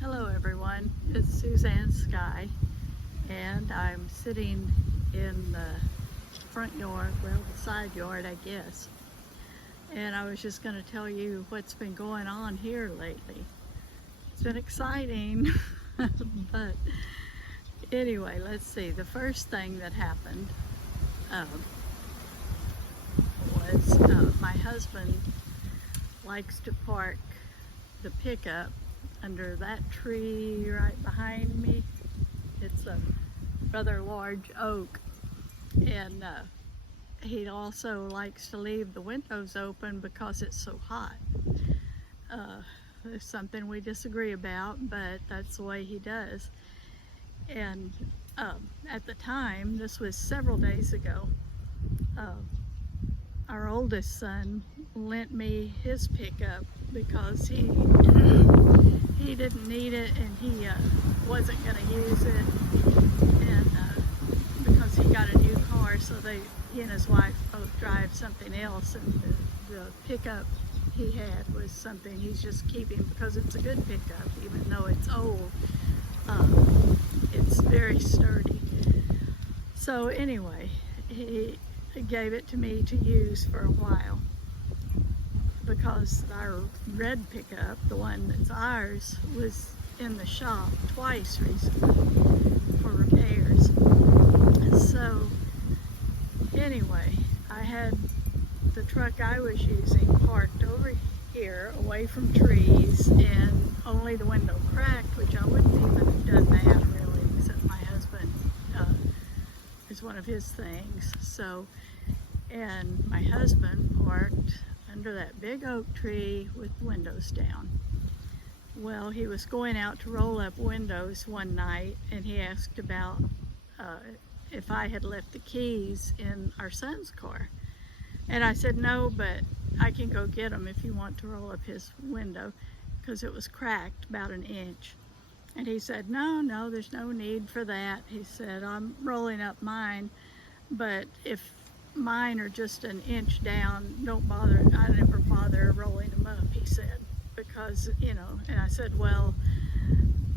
Hello everyone, it's Suzanne Sky, and I'm sitting in the front yard, well, the side yard I guess, and I was just going to tell you what's been going on here lately. It's been exciting, but anyway, let's see. The first thing that happened was my husband likes to park the pickup under that tree right behind me. It's a rather large oak, and he also likes to leave the windows open because it's so hot. It's something we disagree about, but that's the way he does. And at the time, this was several days ago, our oldest son lent me his pickup because he didn't need it, and he wasn't going to use it, and because he got a new car, so he and his wife both drive something else, and the pickup he had was something he's just keeping because it's a good pickup, even though it's old. It's very sturdy. So anyway, he gave it to me to use for a while, because our red pickup, the one that's ours, was in the shop twice recently for repairs. So anyway, I had the truck I was using parked over here away from trees, and only the window cracked, which I wouldn't even have done that really, except my husband is one of his things. So, and my husband parked under that big oak tree with windows down. Well, he was going out to roll up windows one night, and he asked about if I had left the keys in our son's car. And I said, no, but I can go get them if you want to roll up his window, because it was cracked about an inch. And he said, no, there's no need for that. He said, I'm rolling up mine, but if mine are just an inch down, don't bother. I never bother rolling them up, he said, because, you know, and I said, well,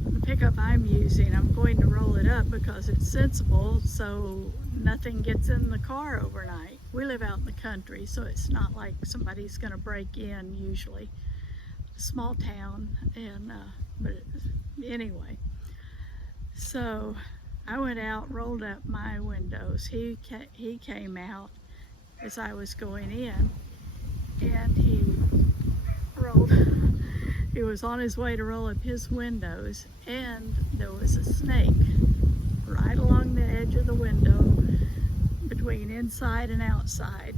the pickup I'm using, I'm going to roll it up because it's sensible, so nothing gets in the car overnight. We live out in the country, so it's not like somebody's going to break in usually. Small town, and but anyway, so I went out, rolled up my windows. He came out as I was going in, and he was on his way to roll up his windows, and there was a snake right along the edge of the window between inside and outside,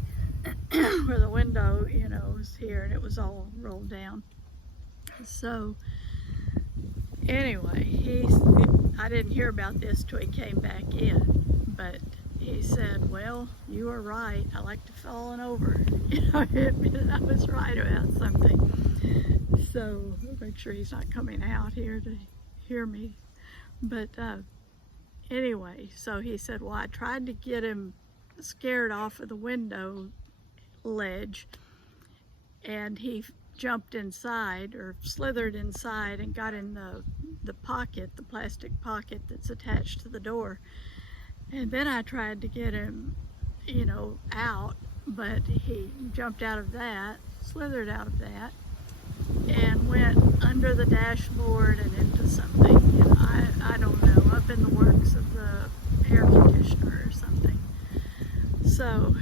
where the window, you know, was here, and it was all rolled down. So anyway, I didn't hear about this till he came back in, but he said, well, you were right, I like to falling over. You know, he admitted I was right about something. So make sure he's not coming out here to hear me. But anyway, so he said, well, I tried to get him scared off of the window ledge, and he jumped inside, or slithered inside, and got in the pocket, the plastic pocket that's attached to the door. And then I tried to get him, you know, out, but he jumped out of that, slithered out of that, and went under the dashboard and into something, you know, I don't know, up in the works of the air conditioner or something. So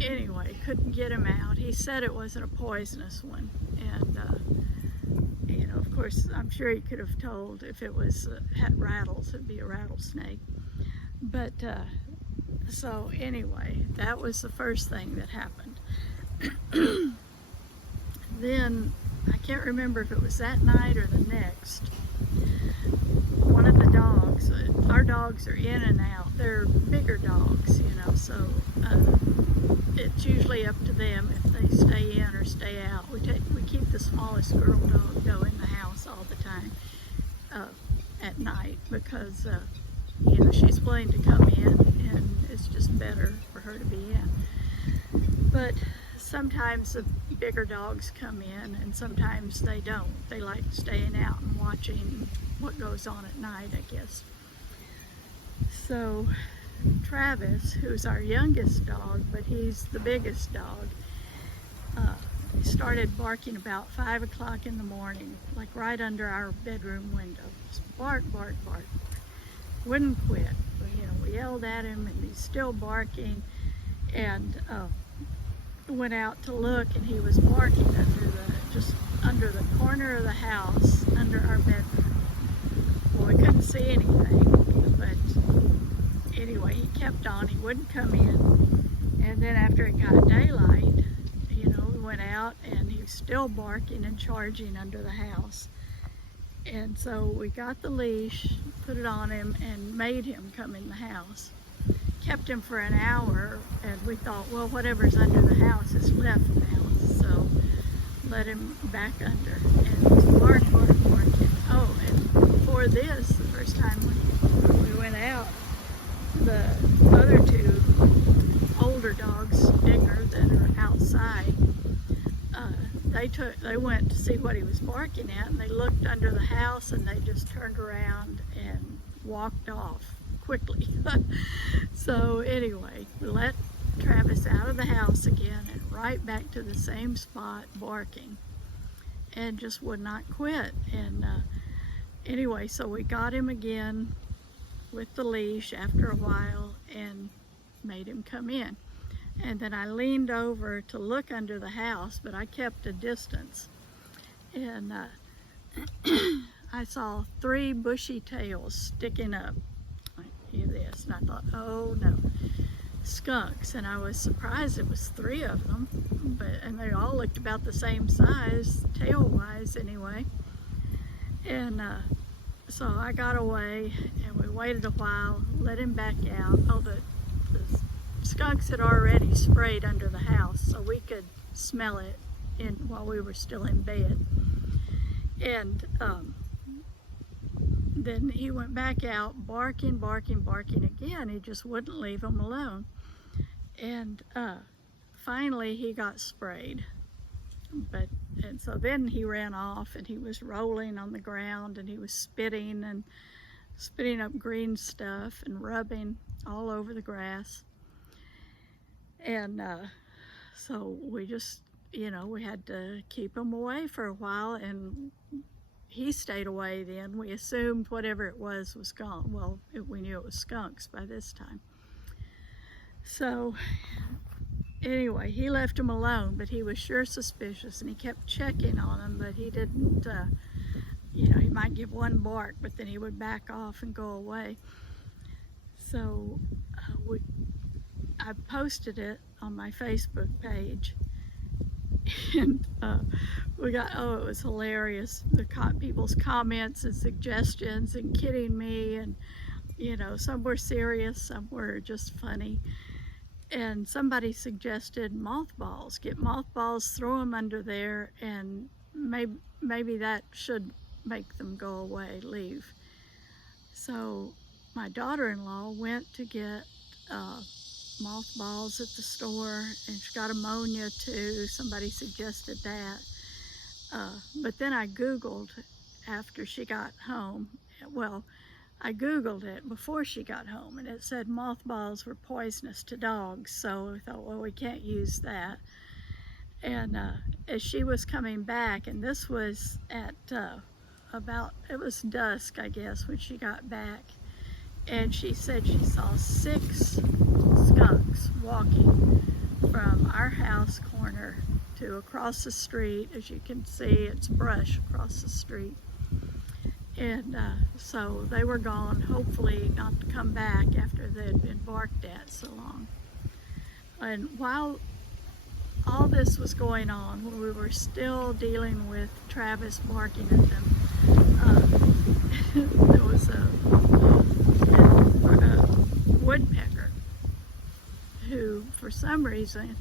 anyway, couldn't get him out. He said it wasn't a poisonous one, and you know, of course, I'm sure he could have told if it was had rattles, it'd be a rattlesnake. But so anyway, that was the first thing that happened. Then I can't remember if it was that night or the next. One of the dogs, our dogs are in and out. They're bigger dogs, you know, so it's usually up to them if they stay in or stay out. We keep the smallest girl dog though in the house all the time at night, because you know, she's willing to come in, and it's just better for her to be in. But sometimes the bigger dogs come in and sometimes they don't. They like staying out and watching what goes on at night, I guess. So Travis, who's our youngest dog, but he's the biggest dog, he started barking about 5 o'clock in the morning, like right under our bedroom window. Just bark, bark, bark. Wouldn't quit. We yelled at him and he's still barking, and went out to look, and he was barking just under the corner of the house, under our bedroom. Well, we couldn't see anything, but anyway, he kept on. He wouldn't come in, and then after it got daylight, we went out, and he was still barking and charging under the house. And so we got the leash, put it on him, and made him come in the house. Kept him for an hour, and we thought, well, whatever's under the house is left now, so let him back under. And it was bark, bark, barking. Oh, and before this, the first time we went out, the other two older dogs, bigger, that are outside, they went to see what he was barking at, and they looked under the house, and they just turned around and walked off quickly. So anyway, we let Travis out of the house again and right back to the same spot barking, and just would not quit. And anyway, so we got him again with the leash after a while and made him come in. And then I leaned over to look under the house, but I kept a distance. And I saw 3 bushy tails sticking up like this. And I thought, oh no, skunks. And I was surprised it was 3 of them, and they all looked about the same size, tail-wise anyway. And so I got away, and we waited a while, let him back out. Oh, the skunks had already sprayed under the house, so we could smell it while we were still in bed. And then he went back out, barking, barking, barking again. He just wouldn't leave him alone. And finally he got sprayed. And so then he ran off, and he was rolling on the ground, and he was spitting up green stuff and rubbing all over the grass. And so we just, we had to keep him away for a while, and he stayed away then. We assumed whatever it was gone. Well, we knew it was skunks by this time. So anyway, he left him alone, but he was sure suspicious, and he kept checking on him, but he didn't, he might give one bark, but then he would back off and go away. So I posted it on my Facebook page, and we got, it was hilarious. People's comments and suggestions and kidding me, and some were serious, some were just funny. And somebody suggested mothballs. Get mothballs, throw them under there, and maybe that should make them go away, leave. So my daughter-in-law went to get mothballs at the store, and she got ammonia too. Somebody suggested that. But then I Googled after she got home. Well, I Googled it before she got home, and it said mothballs were poisonous to dogs. So I thought, well, we can't use that. And as she was coming back, and this was at it was dusk, I guess, when she got back, and she said she saw 6 skunks walking from our house corner to across the street. As you can see, it's brush across the street. And so they were gone, hopefully not to come back after they'd been barked at so long. And while all this was going on, when we were still dealing with Travis barking at them, there was a woodpecker who, for some reason,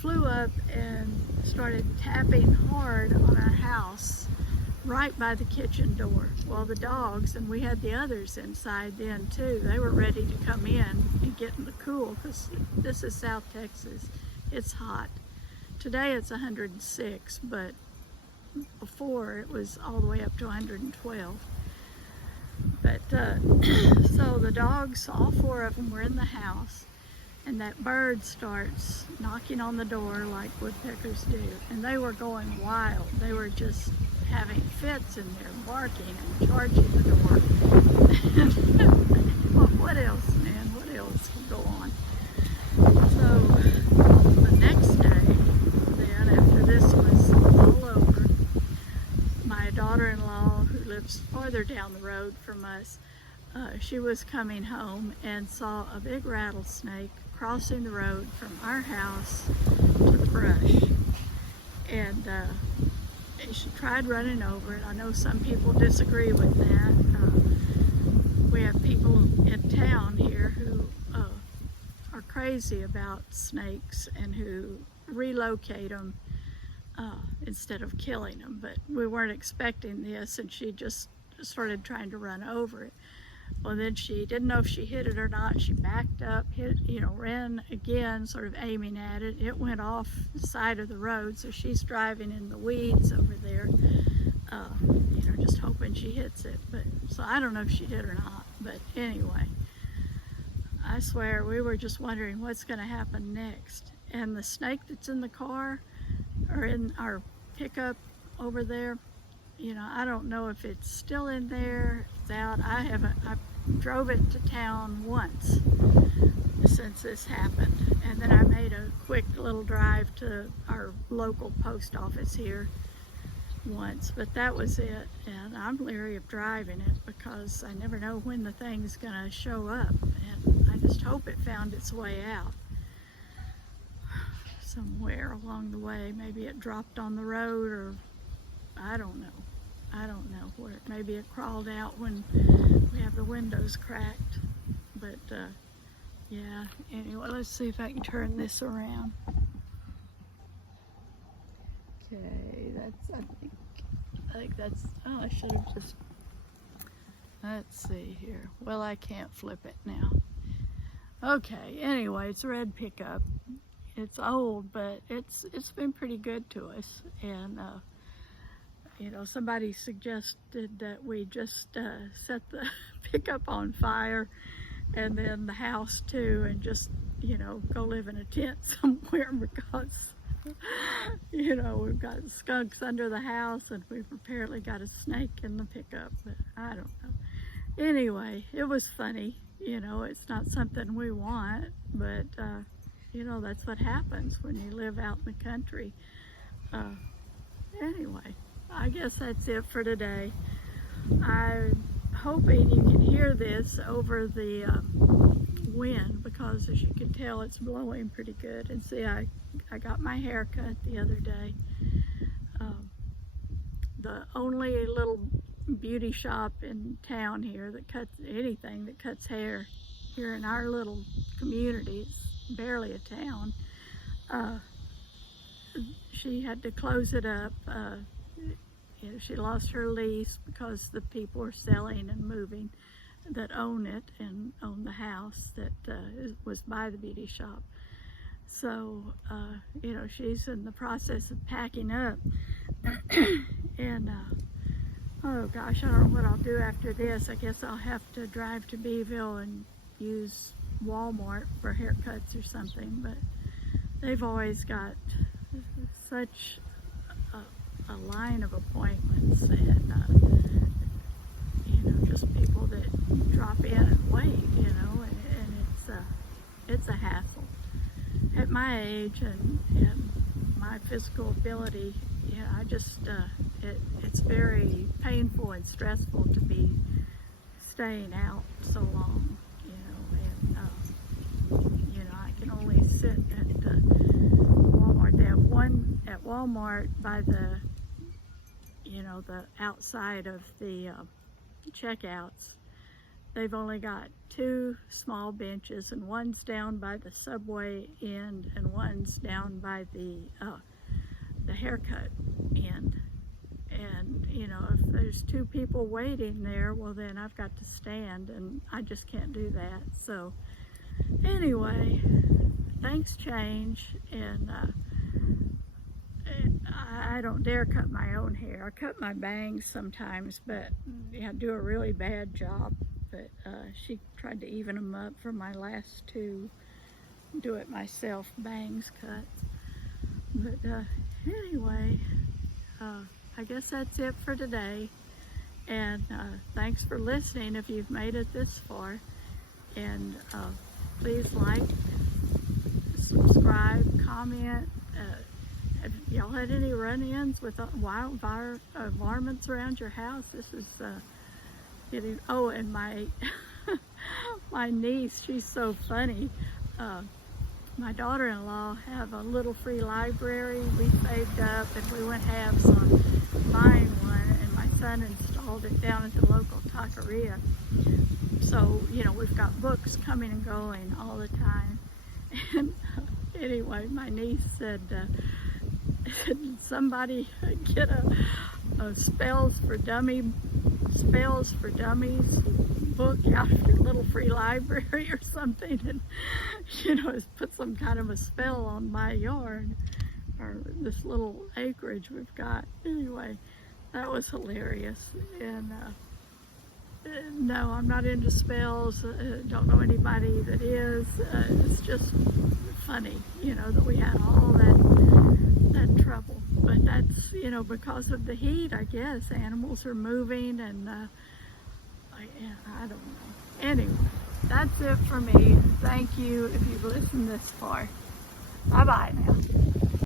flew up and started tapping hard on our house right by the kitchen door. Well, the dogs, and we had the others inside then too, they were ready to come in and get in the cool, because this is South Texas. It's hot. today it's 106, but before it was all the way up to 112. But so the dogs, all 4 of them were in the house, and that bird starts knocking on the door like woodpeckers do, and they were going wild. They were just having fits in there, barking and charging the door. Well, what else, man? What else could go on? So the next day, then, after this was all over, my daughter-in-law, who lives farther down the road from us, she was coming home and saw a big rattlesnake crossing the road from our house to the brush. And she tried running over it. I know some people disagree with that. We have people in town here who are crazy about snakes and who relocate them instead of killing them. But we weren't expecting this, and she just started trying to run over it. Well, then she didn't know if she hit it or not. She backed up, ran again, sort of aiming at it. It went off the side of the road, so she's driving in the weeds over there, just hoping she hits it. But so I don't know if she did or not. But anyway, I swear we were just wondering what's going to happen next. And the snake that's in the car, or in our pickup over there, I don't know if it's still in there, it's out. I drove it to town once since this happened. And then I made a quick little drive to our local post office here once, but that was it. And I'm leery of driving it because I never know when the thing's gonna show up. And I just hope it found its way out somewhere along the way. Maybe it dropped on the road, or I don't know where. Maybe it crawled out when we have the windows cracked. But yeah, anyway, let's see if I can turn this around. Okay, I think that's, oh, I should have just, let's see here. Well, I can't flip it now. Okay, anyway, it's a red pickup. It's old, but it's been pretty good to us. And somebody suggested that we just set the pickup on fire, and then the house too, and just go live in a tent somewhere, because we've got skunks under the house, and we've apparently got a snake in the pickup. But I don't know. Anyway, it was funny. It's not something we want, but that's what happens when you live out in the country. Anyway, I guess that's it for today. I'm hoping you can hear this over the wind, because as you can tell, it's blowing pretty good. And see, I got my hair cut the other day. The only little beauty shop in town here that cuts anything, that cuts hair here in our little community, it's barely a town, she had to close it up. She lost her lease because the people are selling and moving that own it and own the house that was by the beauty shop. So, she's in the process of packing up. And, oh gosh, I don't know what I'll do after this. I guess I'll have to drive to Beeville and use Walmart for haircuts or something. But they've always got such a line of appointments, and just people that drop in and wait, and it's a hassle. At my age and my physical ability, I just it's very painful and stressful to be staying out so long, and I can only sit at Walmart. They have one at Walmart by the the outside of the checkouts. They've only got 2 small benches, and one's down by the subway end, and one's down by the haircut end. And if there's 2 people waiting there, well, then I've got to stand, and I just can't do that. So anyway, things change, and I don't dare cut my own hair. I cut my bangs sometimes, but yeah, I do a really bad job. But she tried to even them up for my last two do-it-myself bangs cut. But anyway, I guess that's it for today. And thanks for listening if you've made it this far. And please like, subscribe, comment. Have y'all had any run-ins with wild varmints around your house? This is getting, oh, and my my niece, she's so funny. My daughter-in-law have a little free library we saved up, and we went halves on buying one, and my son installed it down at the local taqueria. So, you know, we've got books coming and going all the time. And anyway, my niece said, somebody get a Spells for Dummies book out of your little free library or something, and you know, put some kind of a spell on my yard or this little acreage we've got. Anyway, that was hilarious. And no, I'm not into spells. Don't know anybody that is. It's just funny, you know, that we had all that trouble. But that's, you know, because of the heat, I guess. Animals are moving, and I don't know. Anyway, that's it for me. Thank you if you've listened this far. Bye-bye now.